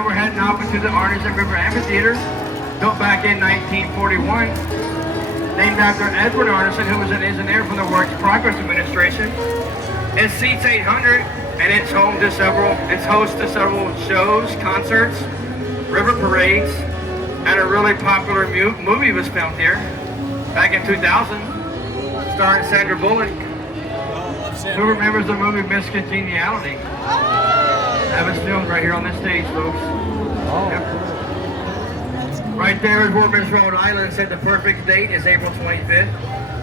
Now we're heading off into the Arneson River Amphitheater, built back in 1941, named after Edward Arneson, who was an engineer from the Works Progress Administration. It seats 800, and it's host to several shows, concerts, river parades, and a really popular movie was filmed here back in 2000, starring Sandra Bullock. Who remembers the movie Miss Congeniality? That was filmed right here on this stage, folks. Yep. Right there is Woodman's Rhode Island. Said the perfect date is April 25th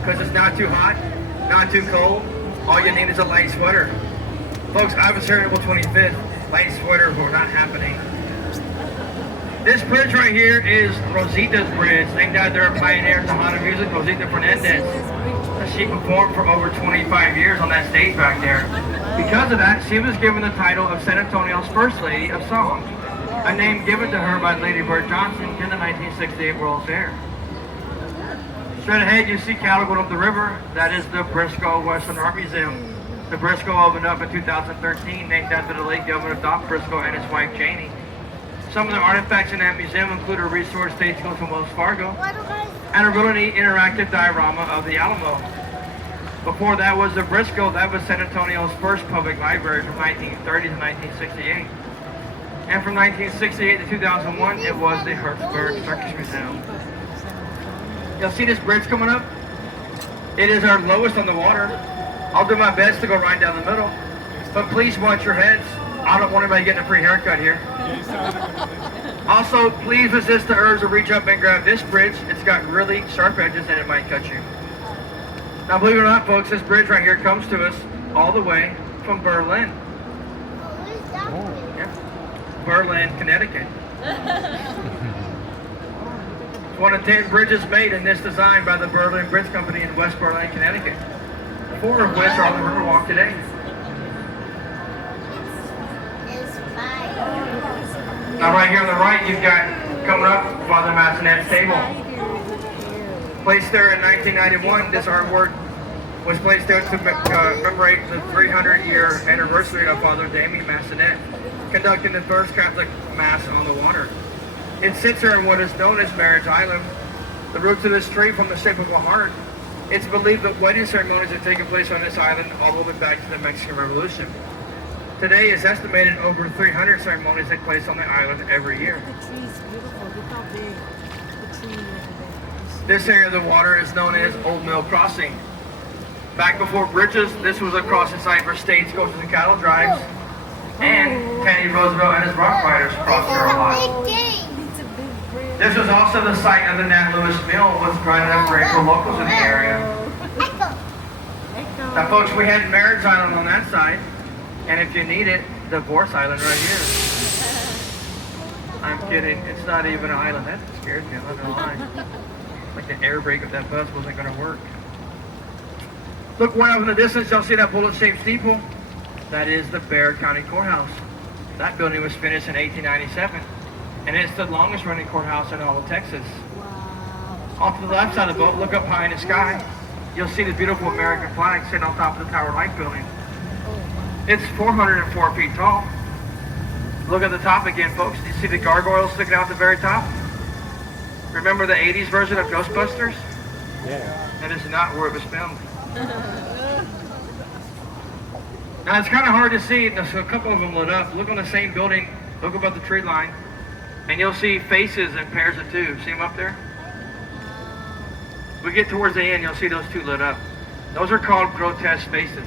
because it's not too hot, not too cold. All you need is a light sweater. Folks, I was here April 25th. Light sweaters were not happening. This bridge right here is Rosita's Bridge, named after a pioneer in Tejano music, Rosita Fernandez. She performed for over 25 years on that stage back there. Because of that, she was given the title of San Antonio's First Lady of Song, a name given to her by Lady Bird Johnson in the 1968 World's Fair. Straight ahead, you see cattle going up the river. That is the Briscoe Western Art Museum. The Briscoe opened up in 2013, named after the late Governor Doc Briscoe and his wife Janie. Some of the artifacts in that museum include a restored stagecoach from Wells Fargo and a really neat interactive diorama of the Alamo. Before that was the Briscoe. That was San Antonio's first public library from 1930 to 1968. And from 1968 to 2001, it was the Hertzberg Circus Museum. You'll see this bridge coming up. It is our lowest on the water. I'll do my best to go right down the middle. But please watch your heads. I don't want anybody getting a free haircut here. Also, please resist the urge to reach up and grab this bridge. It's got really sharp edges and it might cut you. Now, believe it or not, folks, this bridge right here comes to us all the way from Berlin. Yeah. Berlin, Connecticut. It's one of 10 bridges made in this design by the Berlin Bridge Company in West Berlin, Connecticut. 4 of which are on the Riverwalk today. Now right here on the right, you've got, coming up, Father Massenet's table. Placed there in 1991, this artwork was placed there to commemorate the 300-year anniversary of Father Damien Massenet conducting the first Catholic Mass on the water. It sits here in what is known as Marriage Island. The roots of this tree form the shape of a heart. It's believed that wedding ceremonies have taken place on this island all the way back to the Mexican Revolution. Today is estimated over 300 ceremonies take place on the island every year. The tree's beautiful. Look how big the tree is. This area of the water is known as Old Mill Crossing. Back before bridges, this was a crossing site for stagecoaches and cattle drives. And Teddy Roosevelt and his rock riders crossed here a lot. This was also the site of the Nat Lewis Mill, was grinding up grain for locals in the area. Now folks, we had Marriage Island on that side. And if you need it, Divorce Island right here. I'm kidding. It's not even an island. That scared me. I'm not gonna lie. Like the air brake of that bus wasn't gonna work. Look way off in the distance. Y'all see that bullet-shaped steeple? That is the Bexar County Courthouse. That building was finished in 1897, and it's the longest-running courthouse in all of Texas. Wow. Off to the left side of the boat, look up high in the sky. You'll see the beautiful American flag sitting on top of the Tower Light building. It's 404 feet tall. Look at the top again, folks. You see the gargoyles sticking out the very top? Remember the 80s version of Ghostbusters? Yeah. That is not where it was filmed. Now it's kind of hard to see. There's a couple of them lit up. Look on the same building. Look above the tree line. And you'll see faces in pairs of 2. See them up there? We get towards the end, you'll see those 2 lit up. Those are called grotesque faces.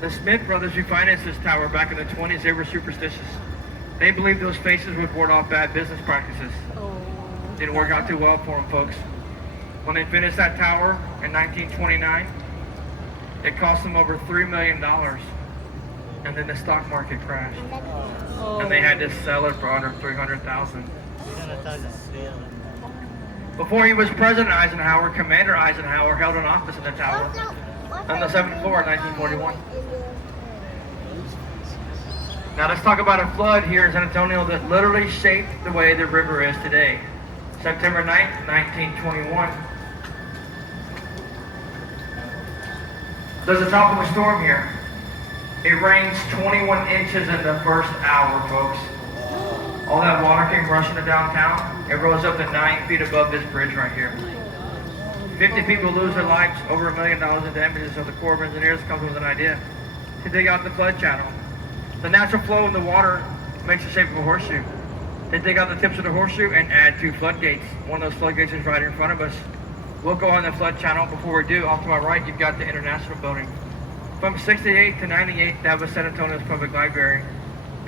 The Smith brothers who financed this tower back in the 20s, they were superstitious. They believed those faces would ward off bad business practices. Didn't work out too well for them, folks. When they finished that tower in 1929, it cost them over $3 million. And then the stock market crashed. And they had to sell it for under $300,000. Before he was President Eisenhower, Commander Eisenhower held an office in the tower on the 7th floor in 1941. Now let's talk about a flood here in San Antonio that literally shaped the way the river is today. September 9th, 1921. There's a tropical storm here. It rains 21 inches in the first hour, folks. All that water came rushing to downtown. It rose up to 9 feet above this bridge right here. 50 people lose their lives, over $1 million in damages, so the Corps of Engineers comes with an idea to dig out the flood channel. The natural flow in the water makes the shape of a horseshoe. They dig out the tips of the horseshoe and add 2 floodgates. One of those floodgates is right in front of us. We'll go on the flood channel. Before we do, off to my right, you've got the International Building. From 68 to 98, that was San Antonio's public library.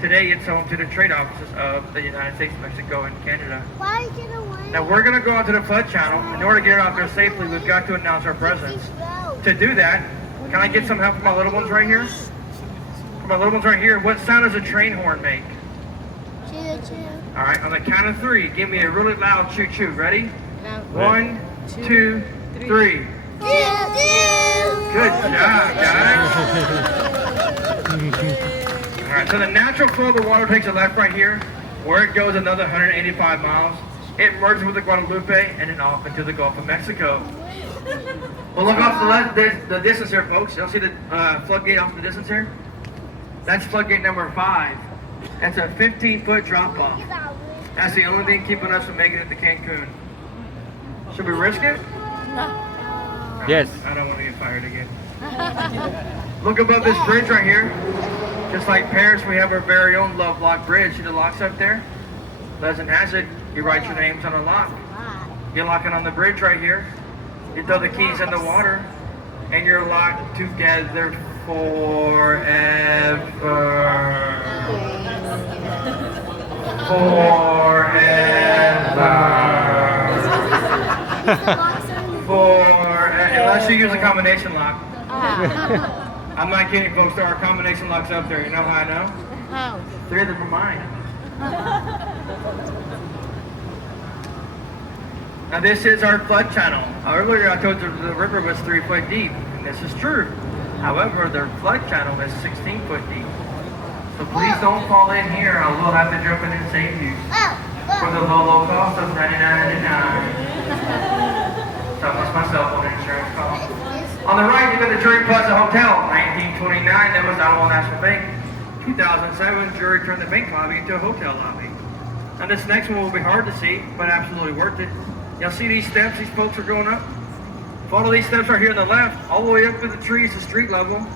Today, it's home to the trade offices of the United States, Mexico, and Canada. Now, we're going to go onto the flood channel. In order to get out there safely, we've got to announce our presence. To do that, can I get some help from my little ones right here? From my little ones right here, what sound does a train horn make? Choo-choo. All right, on the count of 3, give me a really loud choo-choo. Ready? Now, 1, 2, 3. Good job, guys. All right, so the natural flow of the water takes a left right here, where it goes another 185 miles. It merges with the Guadalupe and then off into the Gulf of Mexico. Well, look off the left, there's the distance here, folks. You'll see the floodgate off in the distance here? That's floodgate number 5. That's a 15-foot drop off. That's the only thing keeping us from making it to Cancun. Should we risk it? Yes. I don't want to get fired again. Look above this bridge right here. Just like Paris, we have our very own Love Lock Bridge. See the locks up there? Legend has it, you write your names on a lock. You lock it on the bridge right here. You throw the keys in the water, and you're locked together forever. Unless you use a combination lock. I'm not kidding, folks. There are combination locks up there. You know how I know? How? 3 of them are mine. Now this is our flood channel. Earlier I told you the river was 3 foot deep, and this is true. However, the flood channel is 16 foot deep. So please don't fall in here, or we'll have to jump in and save you. For the low cost of $99.99. So that's my cell phone insurance call. On the right, you got the Jury Plaza Hotel, 1929, that was Alamo National Bank. 2007, Jury turned the bank lobby into a hotel lobby. Now this next one will be hard to see, but absolutely worth it. Y'all see these steps these folks are going up? Follow these steps right here on the left, all the way up to the trees to street level,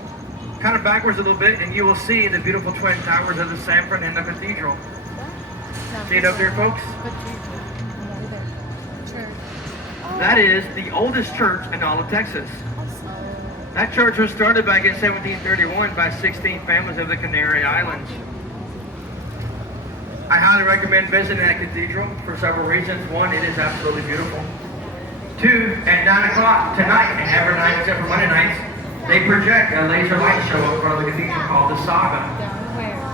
kind of backwards a little bit, and you will see the beautiful twin towers of the San Fernando Cathedral. See it up there, folks? That is the oldest church in all of Texas. That church was started back in 1731 by 16 families of the Canary Islands. I highly recommend visiting that cathedral for several reasons. 1, it is absolutely beautiful. 2, at 9 o'clock tonight, and every night except for Monday nights, they project a laser light show in front of the cathedral called the Saga.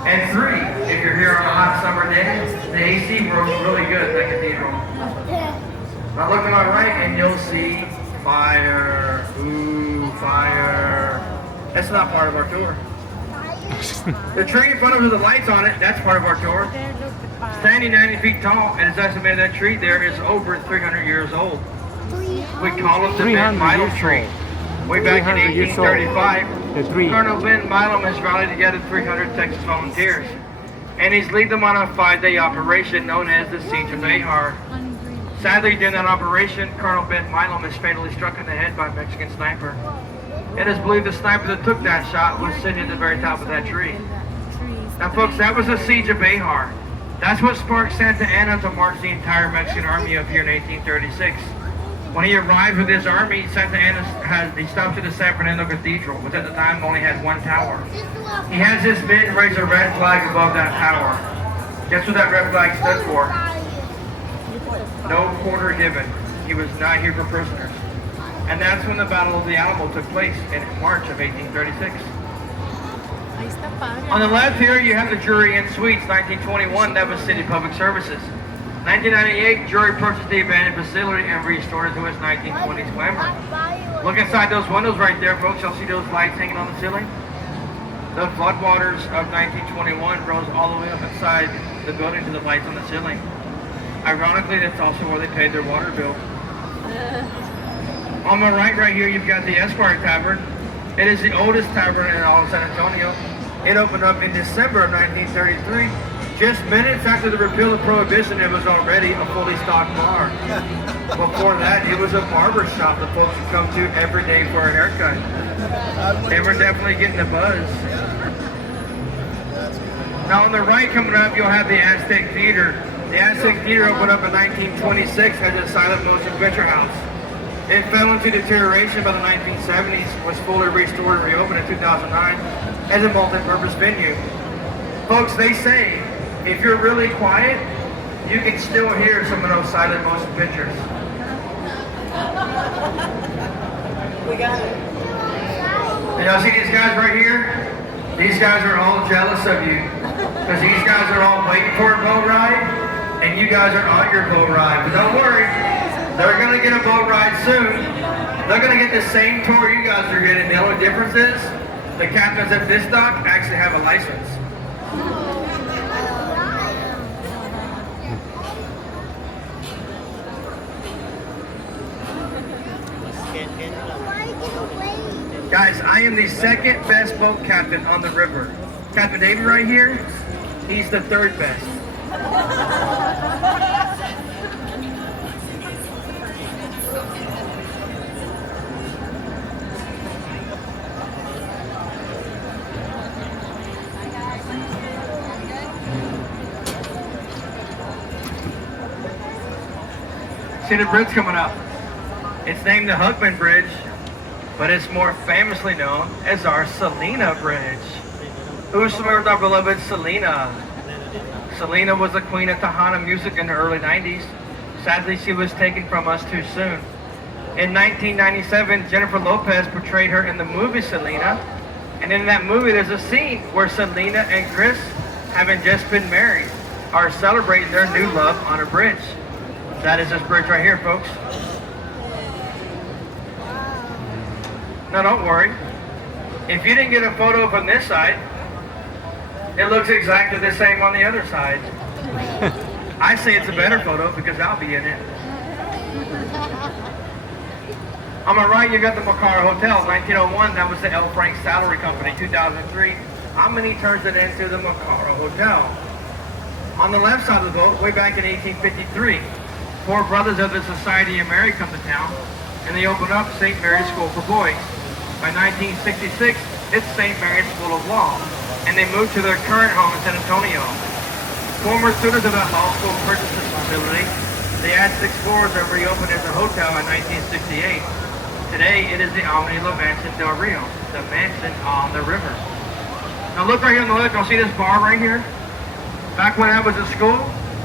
And 3, if you're here on a hot summer day, the AC works really good at that cathedral. Now look to my right and you'll see fire. Ooh, fire. That's not part of our tour. The tree in front of us with the lights on it, that's part of our tour. Standing 90 feet tall, and it's estimated that tree there is over 300 years old. We call it the Ben Milam tree. Way back in 1835, Colonel Ben Milam has rallied together 300 Texas volunteers, and he's leading them on a 5-day operation known as the Siege of Behar. Sadly, during that operation, Colonel Ben Milam is fatally struck in the head by a Mexican sniper. It is believed the sniper that took that shot was sitting at the very top of that tree. Now, folks, that was the Siege of Behar. That's what sparked Santa Anna to march the entire Mexican army up here in 1836. When he arrived with his army, Santa Anna he stopped at the San Fernando Cathedral, which at the time only had 1 tower. He has his men raise a red flag above that tower. Guess what that red flag stood for? No quarter given. He was not here for prisoners. And that's when the Battle of the Alamo took place in March of 1836. On the left here, you have the Jury Inn Suites, 1921. That was City Public Services. 1998, Jury purchased the abandoned facility and restored it to its 1920s glamour. Look inside those windows right there, folks. You'll see those lights hanging on the ceiling. The floodwaters of 1921 rose all the way up inside the building to the lights on the ceiling. Ironically, that's also where they paid their water bill. On my right here, you've got the Esquire Tavern. It is the oldest tavern in all of San Antonio. It opened up in December of 1933 Just minutes after the repeal of Prohibition, it was already a fully stocked bar. Before that, it was a barber shop that folks would come to every day for a haircut. They were definitely getting the buzz. Now on the right coming up, you'll have the Aztec Theater. The Aztec Theater opened up in 1926 as a silent motion picture house. It fell into deterioration by the 1970s, was fully restored and reopened in 2009 as a multi-purpose venue. Folks, they say, if you're really quiet, you can still hear some of those silent motion pictures. We got it. And y'all see these guys right here? These guys are all jealous of you. Because these guys are all waiting for a boat ride, and you guys are on your boat ride. But don't worry, they're going to get a boat ride soon. They're going to get the same tour you guys are getting. The only difference is, the captains at this dock actually have a license. Guys, I am the second best boat captain on the river. Captain David right here, he's the third best. See the bridge coming up. It's named the Hugman Bridge, but it's more famously known as our Selena Bridge. Who's familiar with our beloved Selena? Selena was the queen of Tejana music in the early 90s. Sadly, she was taken from us too soon. In 1997, Jennifer Lopez portrayed her in the movie Selena, and in that movie there's a scene where Selena and Chris, having just been married, are celebrating their new love on a bridge. That is this bridge right here, folks. Now don't worry, if you didn't get a photo from this side, it looks exactly the same on the other side. I say it's a better photo because I'll be in it. On my right, you got the Macara Hotel, 1901. That was the L. Frank Salary Company, 2003. Omni turns it into the Macara Hotel. On the left side of the boat, way back in 1853, four brothers of the Society of Mary come to town, and they open up St. Mary's School for Boys. By 1966, it's St. Mary's School of Law, and they moved to their current home in San Antonio. Former students of that law school purchased this facility. The Aztec floors that reopened as a hotel in 1968. Today, it is the Omni La Mansion Del Rio, the mansion on the river. Now look right here on the left, you'll see this bar right here. Back when I was in school,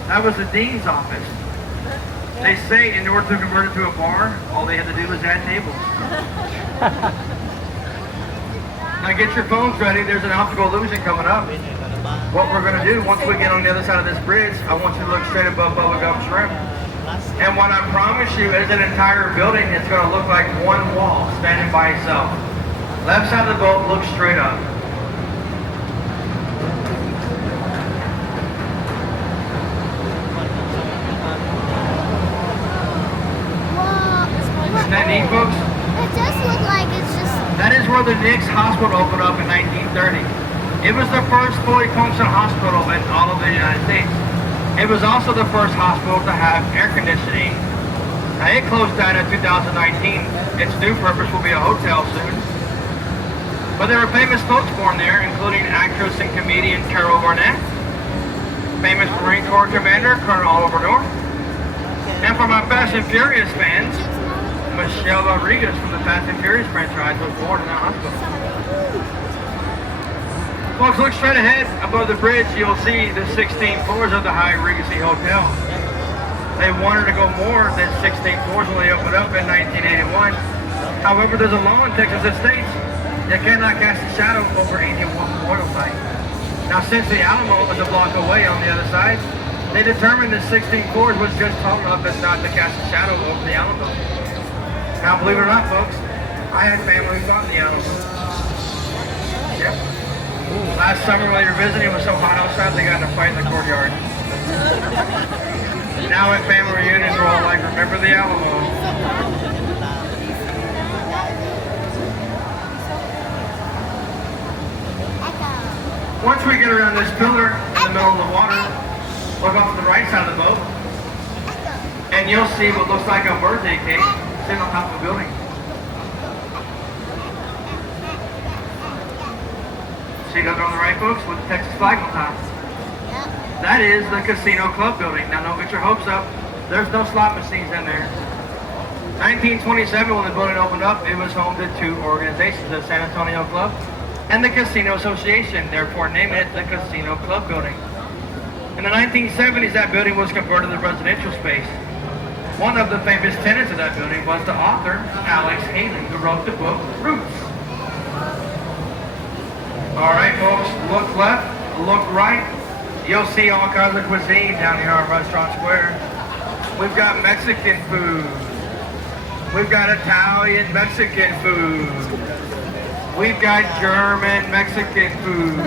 that was the dean's office. They say in order to convert it to a bar, all they had to do was add tables. Now get your phones ready, there's an optical illusion coming up. What we're going to do, once we get on the other side of this bridge, I want you to look straight above Bubblegum Shrimp. And what I promise you is an entire building is going to look like one wall standing by itself. Left side of the boat looks straight up. Isn't that neat, folks? It does look like it's just... That is where the Knicks Hospital opened up in 1930. It was the first fully functional hospital in all of the United States. It was also the first hospital to have air conditioning. Now it closed down in 2019. Its new purpose will be a hotel soon. But there were famous folks born there, including actress and comedian Carol Burnett, famous Marine Corps Commander Colonel Oliver North, and for my Fast and Furious fans, Michelle Rodriguez from the Fast and Furious franchise was born in that hospital. Folks, look straight ahead. Above the bridge, you'll see the 16 floors of the Hyatt Regency Hotel. They wanted to go more than 16 floors when they opened up in 1981. However, there's a law in Texas that states you cannot cast a shadow over any one memorial site. Now, since the Alamo was a block away on the other side, they determined that 16 floors was just tall enough as not to cast a shadow over the Alamo. Now, believe it or not, folks, I had family who fought in the Alamo. Yep. Last summer when they were visiting, it was so hot outside, they got in a fight in the courtyard. Now at family reunions, we're all like, remember the Alamo. Once we get around this pillar, and the middle of the water, look off to the right side of the boat, and you'll see what looks like a birthday cake sitting on top of a building. See it up on the right, folks, with the Texas flag on top. That is the Casino Club building. Now, don't get your hopes up. There's no slot machines in there. 1927, when the building opened up, it was home to two organizations, the San Antonio Club and the Casino Association, therefore naming it the Casino Club building. In the 1970s, that building was converted to residential space. One of the famous tenants of that building was the author, Alex Haley, who wrote the book, Roots. All right, folks, look left, look right. You'll see all kinds of cuisine down here on Restaurant Square. We've got Mexican food. We've got Italian Mexican food. We've got German Mexican food.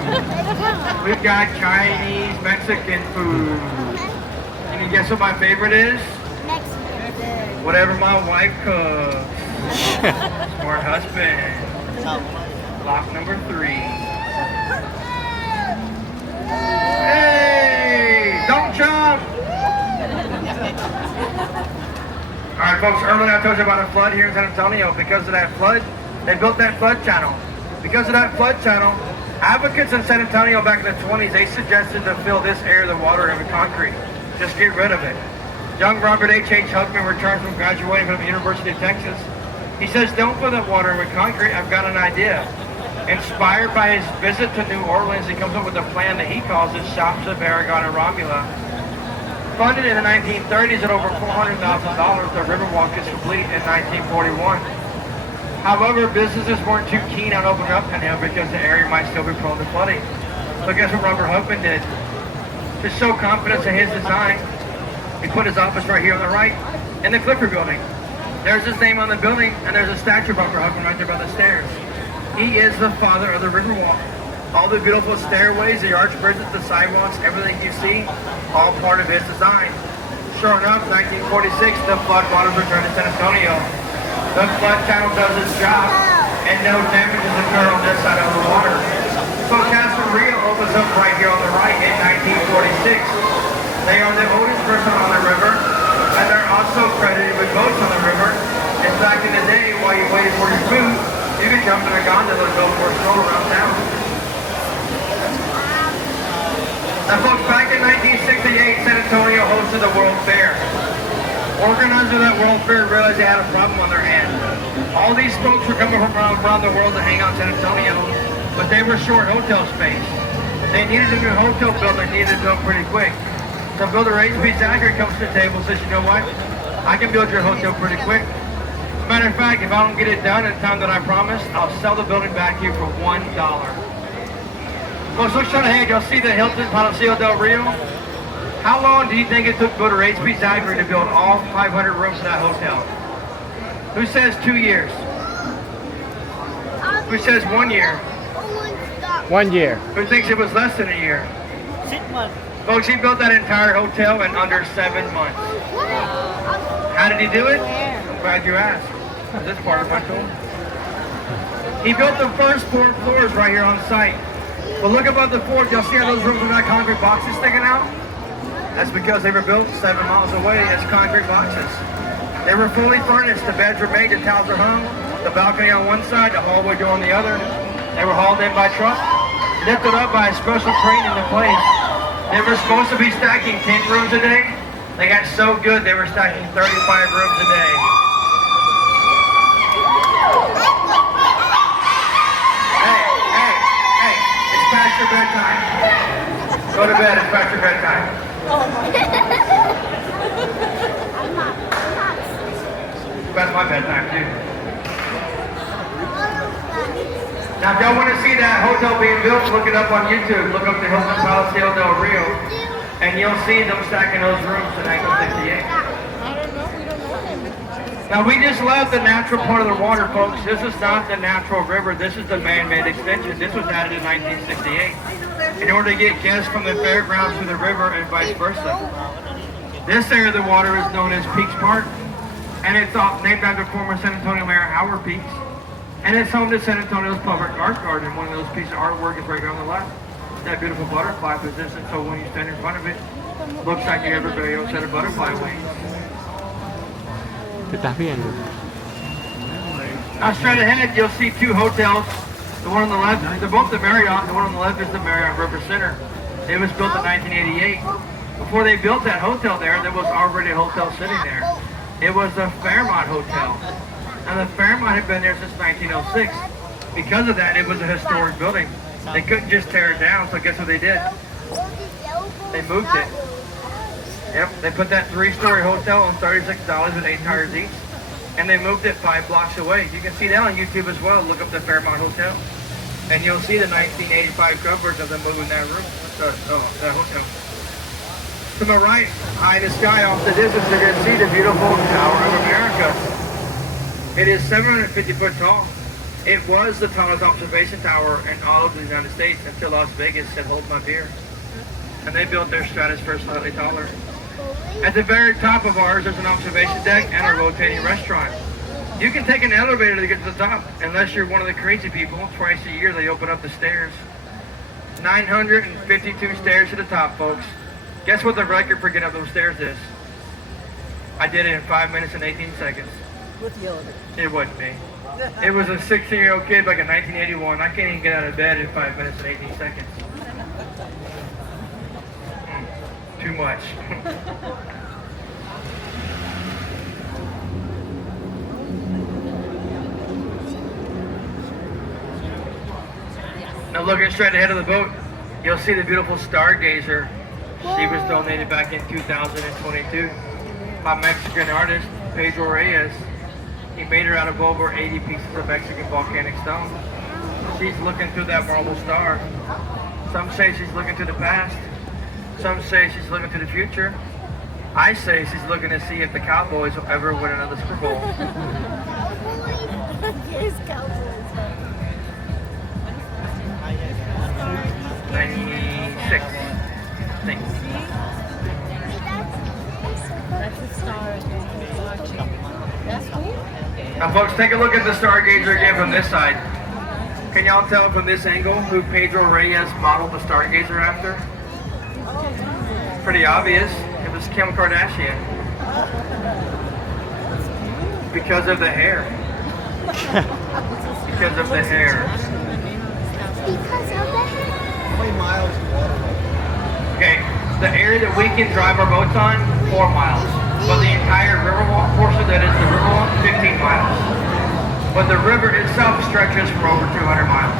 We've got Chinese Mexican food. Can you guess what my favorite is? Mexican. Whatever my wife cooks. Smart husband. Lock number 3. Hey! Don't jump! Alright folks, earlier I told you about a flood here in San Antonio. Because of that flood, they built that flood channel. Because of that flood channel, advocates in San Antonio back in the 20s, they suggested to fill this area of the water in with concrete. Just get rid of it. Young Robert H. Huckman returned from graduating from the University of Texas. He says, don't fill that water in with concrete, I've got an idea. Inspired by his visit to New Orleans, he comes up with a plan that he calls the Shops of Aragon and Romula. Funded in the 1930s at over $400,000, the Riverwalk is complete in 1941. However, businesses weren't too keen on opening up on him because the area might still be prone to flooding. So guess what Robert Huckman did? To show confidence in his design, he put his office right here on the right in the Clipper building. There's his name on the building, and there's a statue of Robert Huckman right there by the stairs. He is the father of the Riverwalk. All the beautiful stairways, the arch bridges, the sidewalks, everything you see, all part of his design. Sure enough, 1946, the flood waters returned to San Antonio. The flood channel does its job, and no damages occur on this side of the water. So Casaria opens up right here on the right in 1946. They are the oldest person on the river, and they're also credited with boats on the river. And back in the day, while you waited for your food, you could jump in a gondola and go for a stroll around town. Now folks, back in 1968, San Antonio hosted the World Fair. Organizers of that World Fair realized they had a problem on their hands. All these folks were coming from around the world to hang out in San Antonio, but they were short hotel space. They needed a new hotel built, they needed to build pretty quick. So Builder H.P. Zachary comes to the table and says, you know what? I can build your hotel pretty quick. As a matter of fact, if I don't get it done in the time that I promised, I'll sell the building back to you for $1. Folks, look straight ahead. You'll see the Hilton Palacio del Rio. How long do you think it took Builder H.P. Zachary to build all 500 rooms in that hotel? Who says 2 years? Who says 1 year? 1 year. Who thinks it was less than a year? 6 months. Folks, he built that entire hotel in under 7 months. How did he do it? I'm glad you asked. This part of my tour. He built the first 4 floors right here on site. But look above the floors, you'll see how those rooms are got concrete boxes sticking out? That's because they were built 7 miles away as concrete boxes. They were fully furnished, the beds were made, the towels are hung, the balcony on one side, the hallway door on the other. They were hauled in by truck, lifted up by a special crane into place. They were supposed to be stacking 10 rooms a day. They got so good they were stacking 35 rooms a day. Hey, it's past your bedtime. Go to bed, it's past your bedtime. That's my bedtime too. Now if y'all want to see that hotel being built, look it up on YouTube. Look up the Hilton Palacio del Rio, and you'll see them stacking those rooms in 1968. Now we just left the natural part of the water, folks. This is not the natural river. This is the man-made extension. This was added in 1968 in order to get guests from the fairgrounds to the river and vice versa. This area of the water is known as Peaks Park, and it's named after former San Antonio Mayor Howard Peaks. And it's home to San Antonio's Public Art Garden. One of those pieces of artwork is right here on the left. that beautiful butterfly position, so when you stand in front of it, looks like you have a very old set of butterfly wings. ติดตามพี่แอนดู Now straight ahead, you'll see two hotels. The one on the left, they're both the Marriott. The one on the left is the Marriott River Center. It was built in 1988. Before they built that hotel there was already a hotel sitting there. It was the Fairmont Hotel. And the Fairmont had been there since 1906. Because of that, it was a historic building. They couldn't just tear it down, so guess what they did? They moved it. Yep, they put that 3-story hotel on $36 with 8 tires each. And they moved it 5 blocks away. You can see that on YouTube as well. Look up the Fairmont Hotel. And you'll see the 1985 coverage of them moving that room, that hotel. To my right, high in the sky off the distance, you're going to see the beautiful Tower of America. It is 750 foot tall. It was the tallest observation tower in all of the United States until Las Vegas said, hold my beer. And they built their stratosphere slightly taller. At the very top of ours, there's an observation deck and a rotating restaurant. You can take an elevator to get to the top, unless you're one of the crazy people. Twice a year, they open up the stairs. 952 stairs to the top, folks. Guess what the record for getting up those stairs is? I did it in 5 minutes and 18 seconds. With the elevator. It wasn't me. It was a 16-year-old kid back in 1981. I can't even get out of bed in 5 minutes and 18 seconds. Too much. Now looking straight ahead of the boat, you'll see the beautiful Stargazer. She was donated back in 2022 by Mexican artist Pedro Reyes. He made her out of over 80 pieces of Mexican volcanic stone. She's looking through that marble star. Some say she's looking to the past. Some say she's looking to the future. I say she's looking to see if the Cowboys will ever win another Super Bowl. Yes, Cowboys. 96, I think. That's the star watching. That's cool. Now folks, take a look at the Stargazer again from this side. Can y'all tell from this angle who Pedro Reyes modeled the Stargazer after? Pretty obvious. It was Kim Kardashian. Because of the hair. Because of the hair. Because of the hair. How many miles is waterway? Okay, the area that we can drive our boats on, 4 miles. But the entire Riverwalk portion that is the Riverwalk, 15 miles. But the river itself stretches for over 200 miles.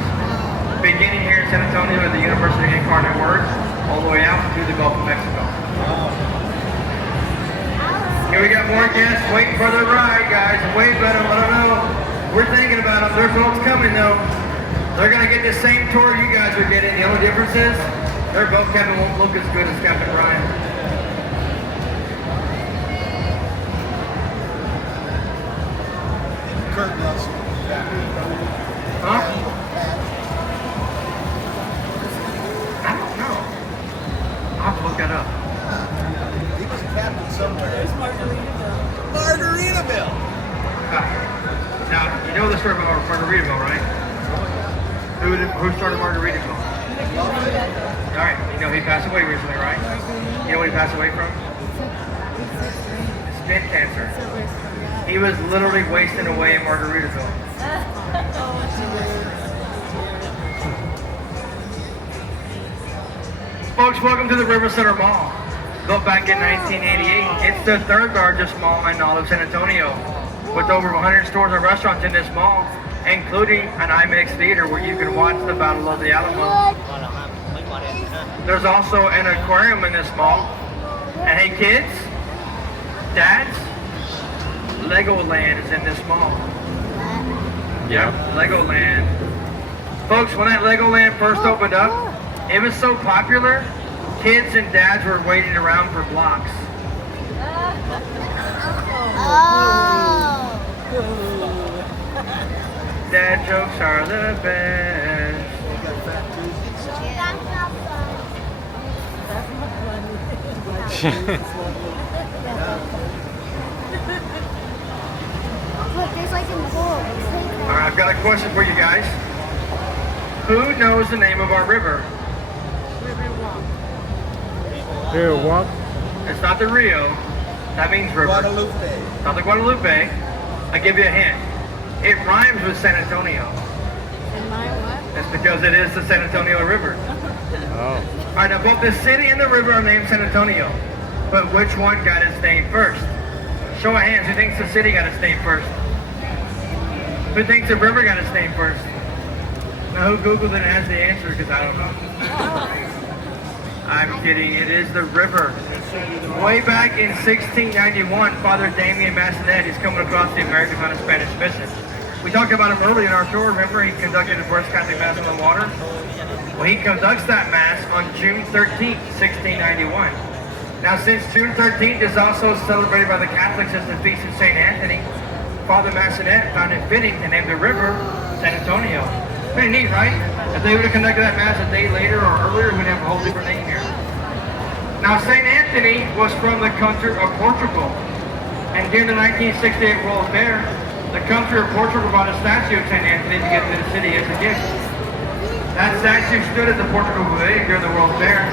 Beginning here in San Antonio at the University of Incarnate Word, all the way out to the Gulf of Mexico. Here we got more guests waiting for the ride, guys. Wait, let them know. We're thinking about them. Their boat's coming though. They're gonna get the same tour you guys are getting. The only difference is their boat cabin won't look as good as Captain Brian. Kurt Russell. Huh? I don't know. I'll have to look that up. He was a captain somewhere. Margaritaville. Now, you know the story about Margaritaville, right? Who started Margaritaville? Alright, you know he passed away recently, right? You know what he passed away from? Skin cancer. He was literally wasting away in Margaritaville. Folks, welcome to the River Center Mall. Built back in 1988. It's the 3rd largest mall in all of San Antonio, with over 100 stores and restaurants in this mall, including an IMAX theater where you can watch the Battle of the Alamo. There's also an aquarium in this mall. And hey kids, dads, Legoland is in this mall. Yeah. Legoland. Folks, when that Legoland first opened up, it was so popular, kids and dads were waiting around for blocks. Oh. Dad jokes are the best. Look, there's like a pool. Alright, I've got a question for you guys. Who knows the name of our river? Riverwalk. It's not the Rio. That means river. Guadalupe. It's not the Guadalupe. I'll give you a hint. It rhymes with San Antonio. And my what? That's because it is the San Antonio River. Oh. All right, now both the city and the river are named San Antonio. But which one got its name first? Show of hands, who thinks the city got its name first? Who thinks the river got its name first? Now who Googled it and has the answer, because I don't know. I'm kidding, it is the river. Way back in 1691, Father Damien Massenet is coming across the Americas on a Spanish mission. We talked about him earlier in our tour, remember? He conducted the first Catholic Mass on the water. Well, he conducts that Mass on June 13th, 1691. Now, since June 13th is also celebrated by the Catholics as the Feast of St. Anthony, Father Massenet found it fitting to name the river San Antonio. Pretty neat, right? If they would have conducted that Mass a day later or earlier, we'd have a whole different name here. Now, St. Anthony was from the country of Portugal. And during the 1968 World Fair, the country of Portugal brought a statue of St. Anthony to give to the city as a gift. That statue stood at the Portugal Pavilion during the World Fair.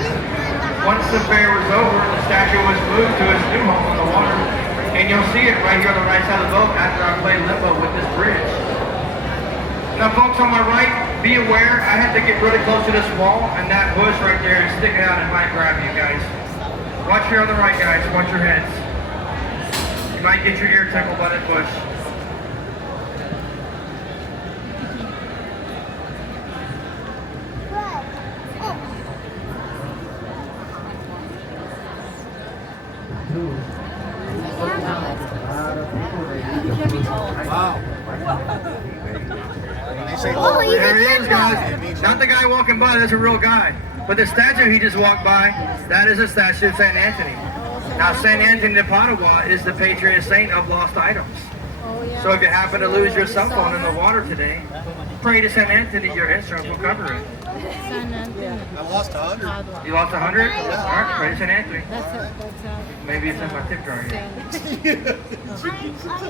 Once the fair was over, the statue was moved to its new home on the water. And you'll see it right here on the right side of the boat after I play limbo with this bridge. Now folks, on my right, be aware, I had to get really close to this wall, and that bush right there is sticking out and might grab you guys. Watch here on the right, guys. Watch your heads. You might get your ear tickled by that bush. Wow. They say, Oh, he's There he a is, kid guys. Not the guy walking by, that's a real guy. But the statue he just walked by, that is a statue of St. Anthony. Now, St. Anthony de Padua is the patron saint of lost items. So if you happen to lose your cell phone in the water today, pray to St. Anthony, your insurance will cover it. San Antonio. I lost 100. You lost 100? All right, pray to St. Anthony. That's Maybe it's in my tip jar here.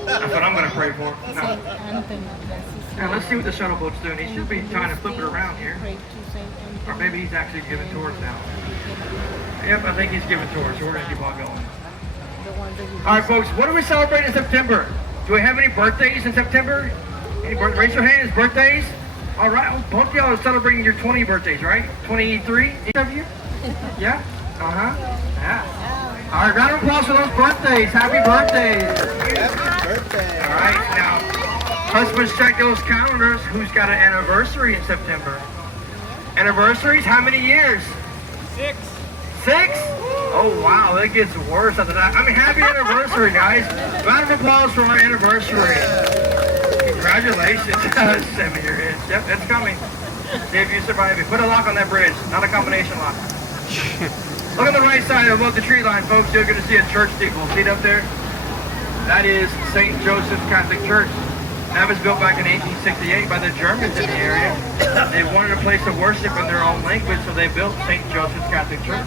That's what I'm going to pray for. Saint No. Anthony. Now, let's see what the shuttle boat's doing. He should be trying to flip it around here. Pray to Saint Anthony. Or maybe he's actually giving tours now. Yep, I think he's giving tours, so we're going to keep on going. The ones that you All right, folks, what do we celebrate in September? Do we have any birthdays in September? Raise your hands, birthdays. All right, well, both of y'all are celebrating your 20 birthdays, right? 23, each of you? Yeah? Uh-huh. Yeah. All right, round of applause for those birthdays. Happy birthdays. Happy birthday. All right, now, husbands, check those calendars. Who's got an anniversary in September? Anniversaries? How many years? 6. 6? Oh, wow, that gets worse after that. I mean, happy anniversary, guys. Round of applause for our anniversary. Congratulations. 7 year itch. Yep, it's coming. See if you survive it. Put a lock on that bridge, not a combination lock. Look on the right side above the tree line, folks. You're going to see a church steeple. See it up there? That is St. Joseph's Catholic Church. That was built back in 1868 by the Germans in the area. They wanted a place of worship in their own language, so they built St. Joseph's Catholic Church.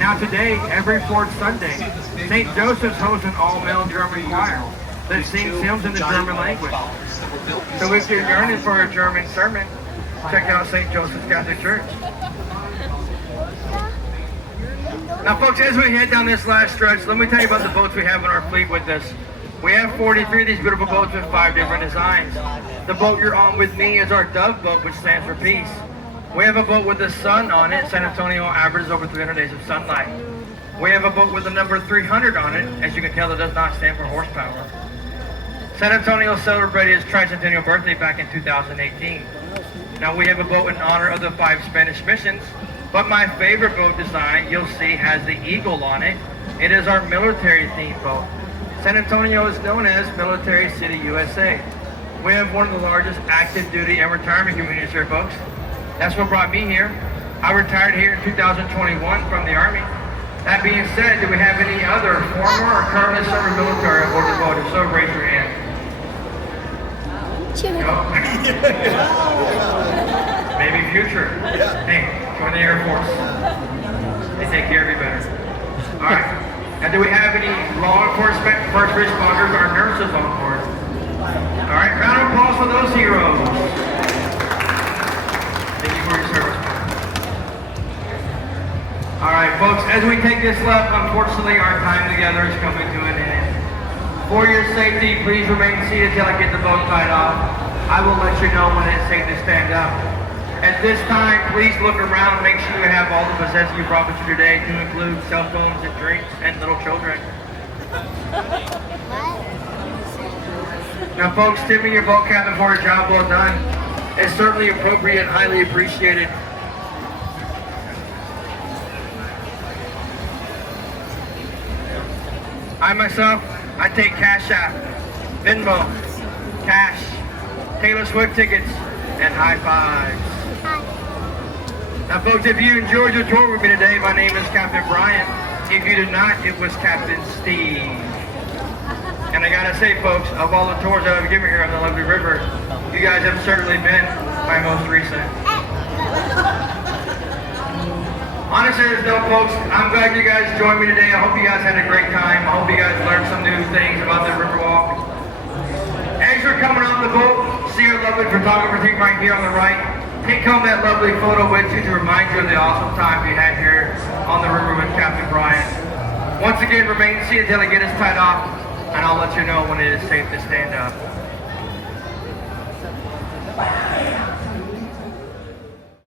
Now today, every fourth Sunday, St. Joseph's hosts an all-male German choir that sings hymns in the German language. So if you're yearning for a German sermon, check out St. Joseph's Catholic Church. Now folks, as we head down this last stretch, let me tell you about the boats we have in our fleet with us. We have 43 of these beautiful boats with 5 different designs. The boat you're on with me is our Dove boat, which stands for peace. We have a boat with the sun on it. San Antonio averages over 300 days of sunlight. We have a boat with the number 300 on it. As you can tell, it does not stand for horsepower. San Antonio celebrated its tricentennial birthday back in 2018. Now we have a boat in honor of the 5 Spanish missions, but my favorite boat design you'll see has the eagle on it. It is our military themed boat. San Antonio is known as Military City, USA. We have one of the largest active duty and retirement communities here, folks. That's what brought me here. I retired here in 2021 from the Army. That being said, do we have any other former or currently serving military aboard the boat? If so, raise your hand. No? Maybe future. Hey, join the Air Force. They take care of you better. All right. Now, do we have any law enforcement, first responders, or nurses on board? All right, round of applause for those heroes. Thank you for your service. All right. right, folks, as we take this left, unfortunately, our time together is coming to an end. For your safety, please remain seated till I get the boat tied off. I will let you know when it's safe to stand up. At this time, please look around, make sure you have all the possessions you brought with you today, to include cell phones and drinks and little children. Now, folks, tipping your boat captain for a job well done is certainly appropriate and highly appreciated. I myself, I take Cash App, Venmo, cash, Taylor Swift tickets, and high fives. Now, folks, if you enjoyed your tour with me today, my name is Captain Brian. If you did not, it was Captain Steve. And I gotta say, folks, of all the tours that I've given here on the lovely river, you guys have certainly been my most recent. Honestly, there's no, folks, I'm glad you guys joined me today. I hope you guys had a great time. I hope you guys learned some new things about the Riverwalk. As you're coming on the boat, see our lovely photographer team right here on the right. Take home that lovely photo with you to remind you of the awesome time you had here on the river with Captain Brian. Once again, remain seated until I get us tied off, and I'll let you know when it is safe to stand up.